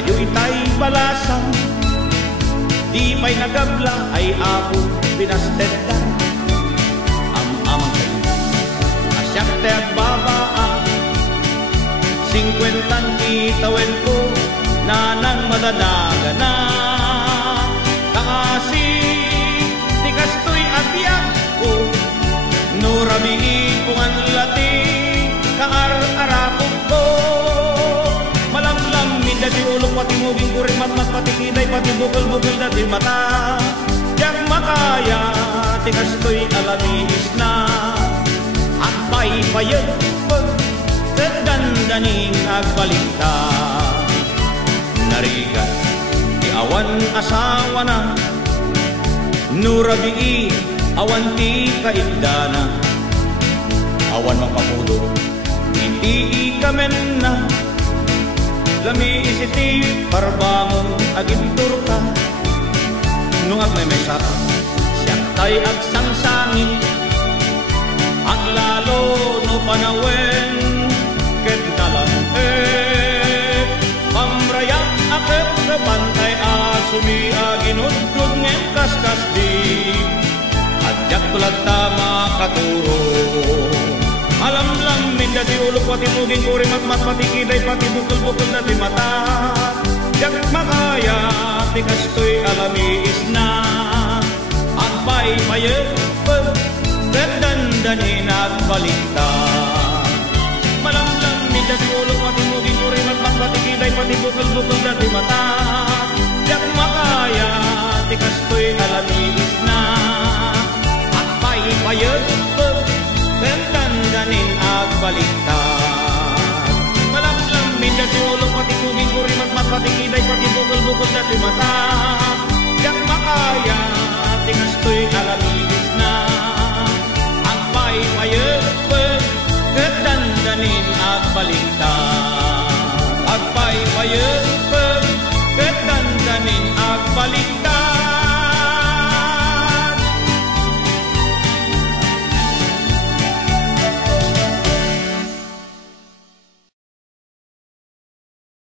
kayo itay balasan, di pa'y nagabla ay ako pinasteddan. Amang kayo, asyak te agbabaan, 50 itawen ko na nang madanaga na. Kaasi, di kastoy abiyag ko, no rabii kungan lati, kaar-arapog ko. Malamlam, minda di ulong pati muging kuring matmat, pati kiday, pati bukal-bukal na di mata. Diyak makaya, di kastoy alamiis na, at pa'y payag pag kedandaning agbalita. Narigat, di awan asawa na, nurabii awan ti kaigdana. Awan mapamudo, iti ikamen na, lami isiti parbangon agintur ka. Nung may mesa, siyak tay agsangsangin, ang lalo no panawen, ket dalang pamrayak akep ke pantai asumi aginudud ngem kaskas di, ajak tulat tama katuro. Alam lang minda di ulok pati muging kuring matmat, pati kiday, pati bukul-bukul na di mata. Jak makaya ti kastoy alamiis na, at pa'y payag kedandanin at balita. Malamlang minda di ulok pati muging kuring matmat, pati kiday, pati bukul-bukul na di mata. Jak makaya ti kastoy alamiis na, at pa'y payag kedandanin at balita. Malamlang minda di ulok pati muging kuring matmat, pati kiday, pati bukul-bukul na di mata.